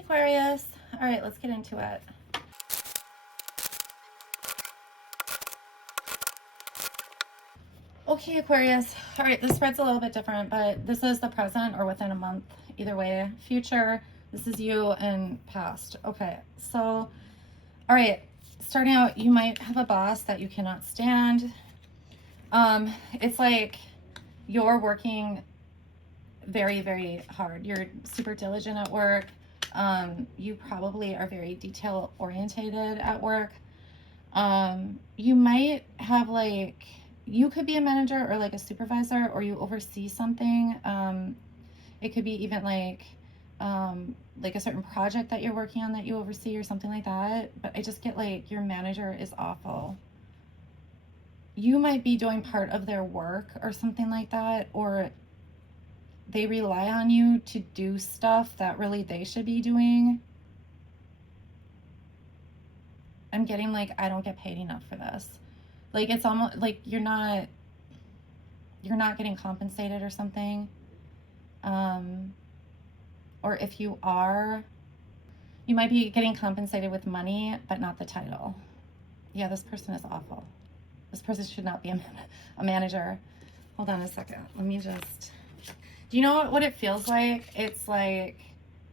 Aquarius. All right, let's get into it. Okay, Aquarius. All right, this spread's a little bit different, but this is the present or within a month. Either way, future, this is you, and past. Okay, so, all right, starting out, you might have a boss that you cannot stand. It's like you're working very, very hard. You're super diligent at work. You probably are very detail orientated at work. You might have like, you could be a manager or like a supervisor, or you oversee something. It could be even like a certain project that you're working on that you oversee or something like that. But I just get like your manager is awful. You might be doing part of their work or something like that, or they rely on you to do stuff that really they should be doing. I'm getting like, I don't get paid enough for this. Like, it's almost like you're not getting compensated or something. Or if you are, you might be getting compensated with money, but not the title. Yeah, this person is awful. This person should not be a manager. Hold on a second. Let me just... Do you know what it feels like? It's like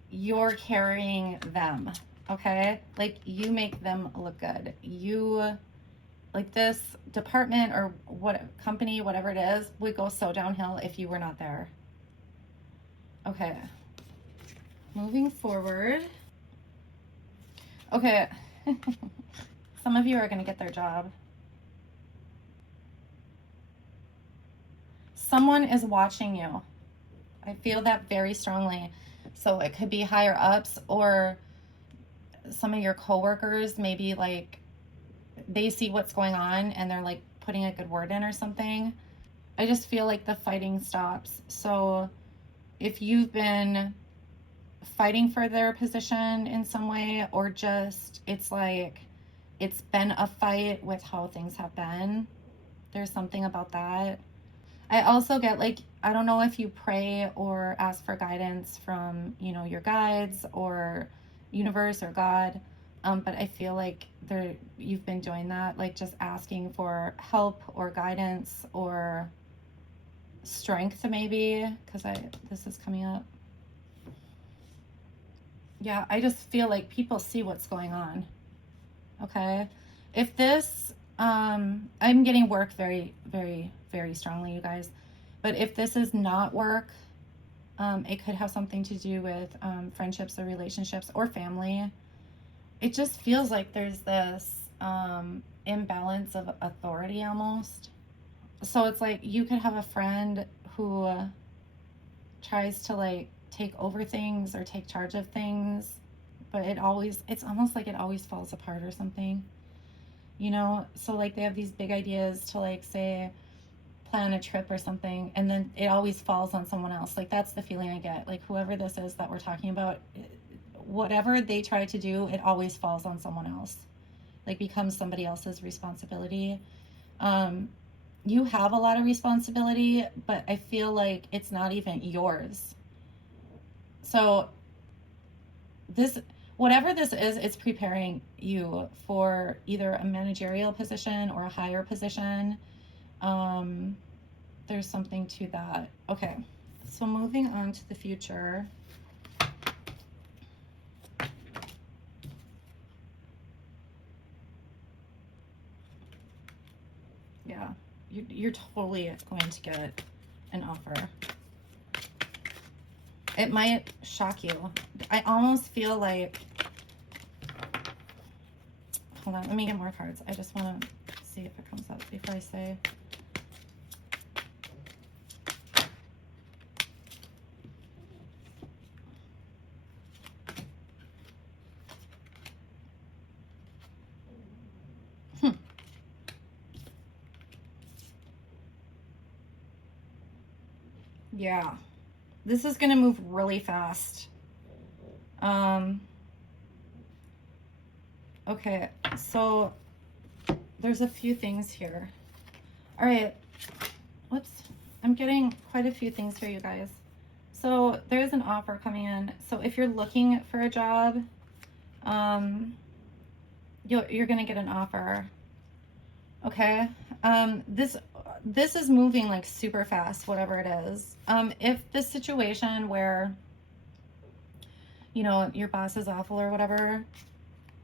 you're carrying them, okay? Like you make them look good. You, like this department or what company, whatever it is, would go so downhill if you were not there. Okay. Moving forward. Okay. Some of you are going to get their job. Someone is watching you. I feel that very strongly. So it could be higher ups or some of your coworkers, maybe like they see what's going on and they're like putting a good word in or something. I just feel like the fighting stops. So if you've been fighting for their position in some way, or just it's like it's been a fight with how things have been, there's something about that. I also get like, I don't know if you pray or ask for guidance from, you know, your guides or universe or God, but I feel like you've been doing that, like just asking for help or guidance or strength maybe, because this is coming up. Yeah, I just feel like people see what's going on. Okay, if this, I'm getting work very, very, very strongly, you guys. But if this is not work, it could have something to do with friendships or relationships or family. It just feels like there's this imbalance of authority almost. So it's like you could have a friend who tries to like take over things or take charge of things, but it's almost like it always falls apart or something. You know, so like they have these big ideas to like say plan a trip or something, and then it always falls on someone else. Like that's the feeling I get. Like whoever this is that we're talking about, whatever they try to do, it always falls on someone else. Like becomes somebody else's responsibility. You have a lot of responsibility, but I feel like it's not even yours. So whatever this is, it's preparing you for either a managerial position or a higher position. There's something to that. Okay, so moving on to the future. Yeah, you're totally going to get an offer. It might shock you. I almost feel like, hold on, let me get more cards. I just want to see if it comes up before I say. Yeah, this is going to move really fast. Okay, so there's a few things here. All right, whoops, I'm getting quite a few things here, you guys. So there's an offer coming in. So if you're looking for a job, you're gonna get an offer. Okay. This is moving like super fast, whatever it is. If the situation where, you know, your boss is awful or whatever,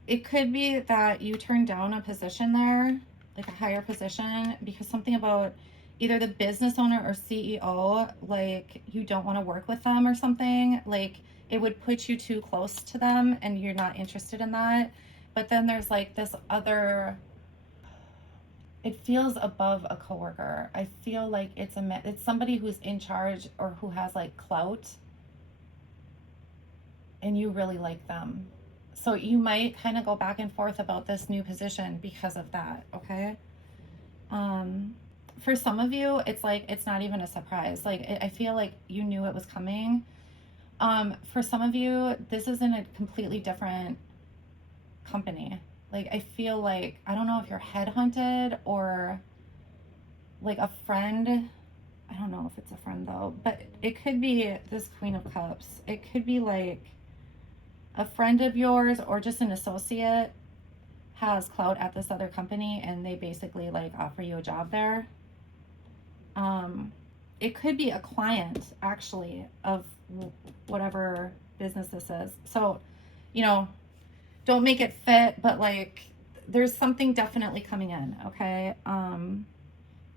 it could be that you turn down a position there, like a higher position, because something about either the business owner or CEO, like you don't want to work with them or something, like it would put you too close to them and you're not interested in that. But then there's like this other, it feels above a coworker. I feel like it's somebody who's in charge or who has like clout and you really like them. So you might kind of go back and forth about this new position because of that, okay? For some of you, it's like, it's not even a surprise. Like, I feel like you knew it was coming. For some of you, this is in a completely different company. Like, I feel like, I don't know if you're headhunted or like a friend. I don't know if it's a friend though, but it could be this Queen of Cups. It could be like a friend of yours or just an associate has clout at this other company and they basically like offer you a job there. It could be a client actually of whatever business this is. So, you know, don't make it fit, but like there's something definitely coming in, okay?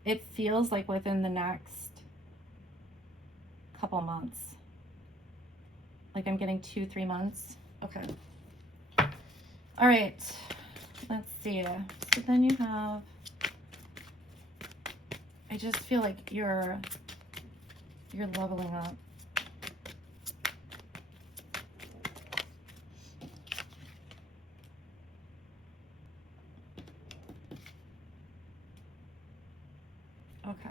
It feels like within the next couple months. Like I'm getting 2-3 months. Okay. All right. Let's see. So then you have, I just feel like you're leveling up. Okay.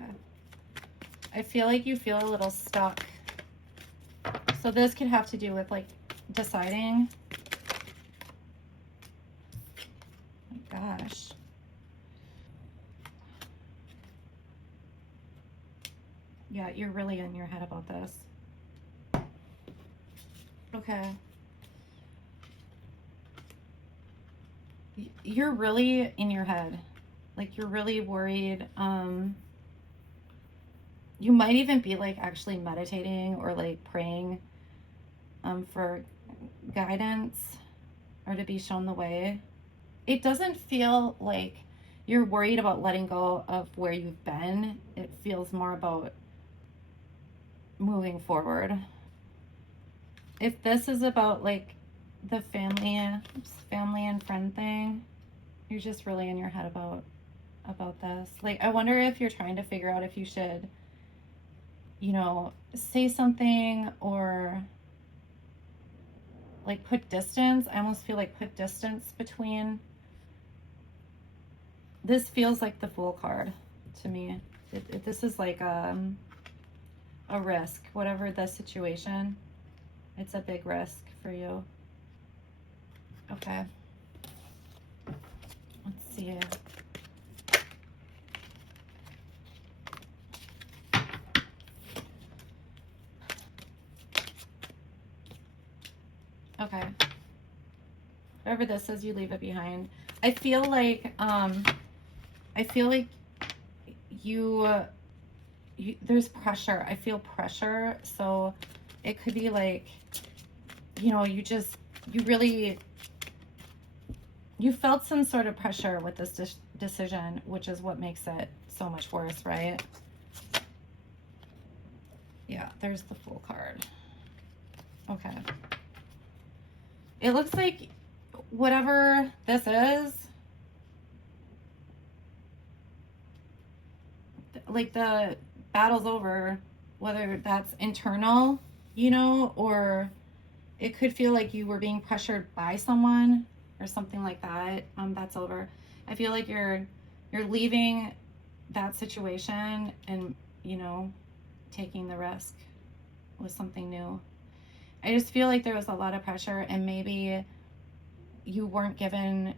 I feel like you feel a little stuck. So this could have to do with like deciding. Oh my gosh. Yeah, you're really in your head about this. Okay. You're really in your head. Like you're really worried. You might even be like actually meditating or like praying for guidance or to be shown the way. It doesn't feel like you're worried about letting go of where you've been. It feels more about moving forward. If this is about like the family and friend thing, you're just really in your head about this. Like I wonder if you're trying to figure out if you should, you know, say something or like put distance. I almost feel like put distance between. This feels like the Fool card to me. This is like a risk, whatever the situation. It's a big risk for you. Okay. Let's see. Okay. Whatever this is, you leave it behind. I feel like you there's pressure. I feel pressure. So it could be like, you know, you felt some sort of pressure with this decision, which is what makes it so much worse, right? Yeah, there's the Fool card. Okay. It looks like whatever this is, like the battle's over, whether that's internal, you know, or it could feel like you were being pressured by someone or something like that. That's over. I feel like you're leaving that situation and, you know, taking the risk with something new. I just feel like there was a lot of pressure and maybe you weren't given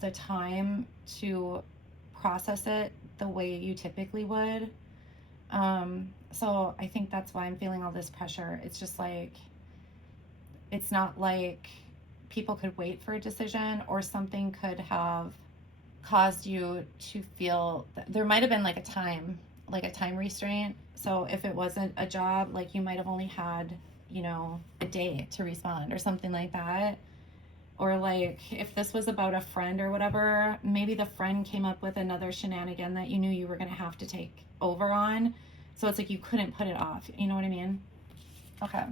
the time to process it the way you typically would. So I think that's why I'm feeling all this pressure. It's just like, it's not like people could wait for a decision, or something could have caused you to feel there might have been like a time restraint. So if it wasn't a job, like you might have only had, you know, a day to respond or something like that. Or like if this was about a friend or whatever, maybe the friend came up with another shenanigan that you knew you were going to have to take over on. So it's like you couldn't put it off. You know what I mean? Okay.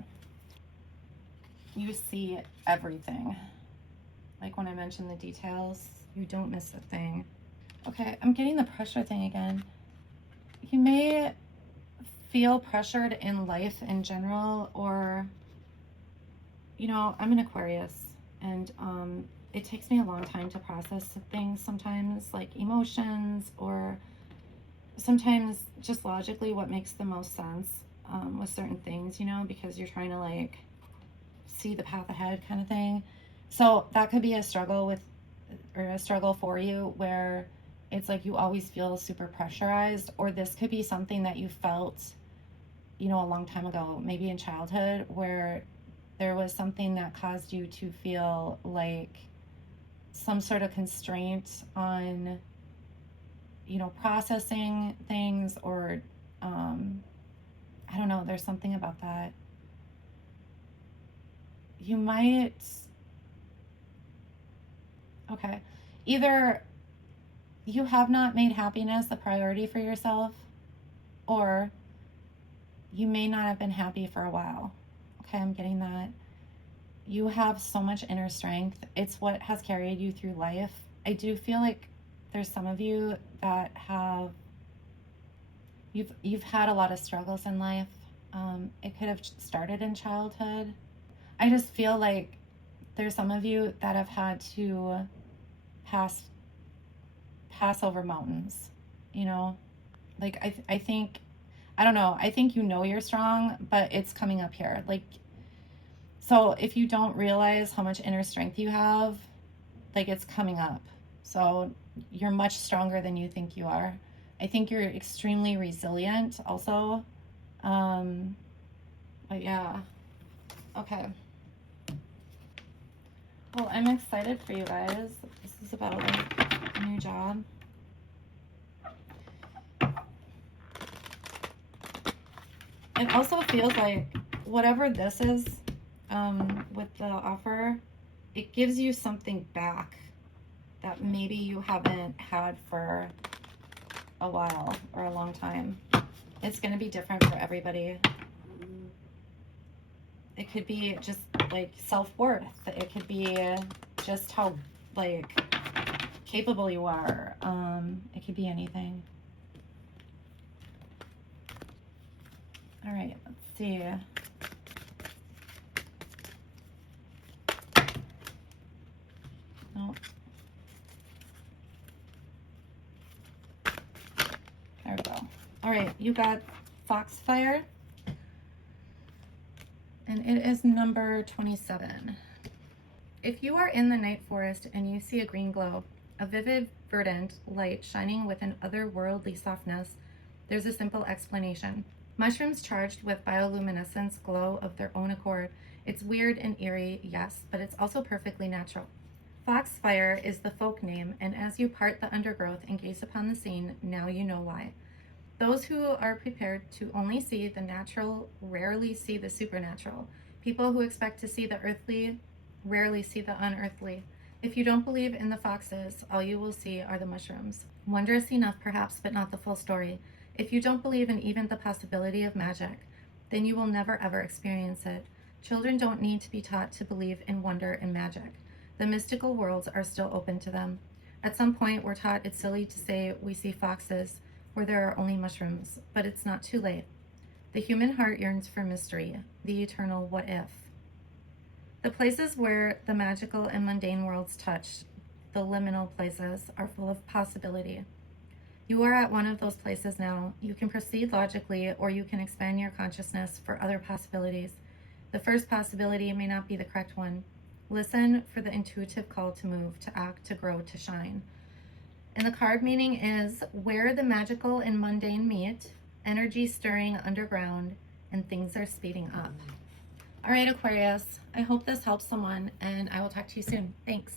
You see everything. Like when I mentioned the details, you don't miss a thing. Okay, I'm getting the pressure thing again. You may feel pressured in life in general, or, you know, I'm an Aquarius, and it takes me a long time to process things sometimes, like emotions, or sometimes just logically what makes the most sense with certain things, you know, because you're trying to like see the path ahead kind of thing. So that could be a struggle with, or a struggle for you, where it's like you always feel super pressurized, or this could be something that you felt, you know, a long time ago, maybe in childhood, where there was something that caused you to feel like some sort of constraint on, you know, processing things, or I don't know, there's something about that. You might, okay, either you have not made happiness the priority for yourself, or you may not have been happy for a while. Okay, I'm getting that. You have so much inner strength. It's what has carried you through life. I do feel like there's some of you that have, you've had a lot of struggles in life. It could have started in childhood. I just feel like there's some of you that have had to pass over mountains, you know? Like I think, I don't know, I think you know you're strong, but it's coming up here. Like, so if you don't realize how much inner strength you have, like it's coming up. So you're much stronger than you think you are. I think you're extremely resilient also. But yeah, okay. Well, I'm excited for you guys. This is about like a new job. It also feels like whatever this is, with the offer, it gives you something back that maybe you haven't had for a while or a long time. It's going to be different for everybody. It could be just like self-worth. It could be just how like capable you are. It could be anything. All right, let's see. Nope. There we go. All right, you got Foxfire, and it is number 27. If you are in the night forest and you see a green glow, a vivid, verdant light shining with an otherworldly softness, there's a simple explanation. Mushrooms charged with bioluminescence glow of their own accord. It's weird and eerie, yes, but it's also perfectly natural. Foxfire is the folk name, and as you part the undergrowth and gaze upon the scene, now you know why. Those who are prepared to only see the natural rarely see the supernatural. People who expect to see the earthly rarely see the unearthly. If you don't believe in the foxes, all you will see are the mushrooms. Wondrous enough, perhaps, but not the full story. If you don't believe in even the possibility of magic, then you will never ever experience it. Children don't need to be taught to believe in wonder and magic. The mystical worlds are still open to them. At some point, we're taught it's silly to say we see foxes where there are only mushrooms, but it's not too late. The human heart yearns for mystery, the eternal what if. The places where the magical and mundane worlds touch, the liminal places, are full of possibility. You are at one of those places now. You can proceed logically, or you can expand your consciousness for other possibilities. The first possibility may not be the correct one. Listen for the intuitive call to move, to act, to grow, to shine. And the card meaning is where the magical and mundane meet, energy stirring underground, and things are speeding up. All right, Aquarius, I hope this helps someone, and I will talk to you soon. Thanks.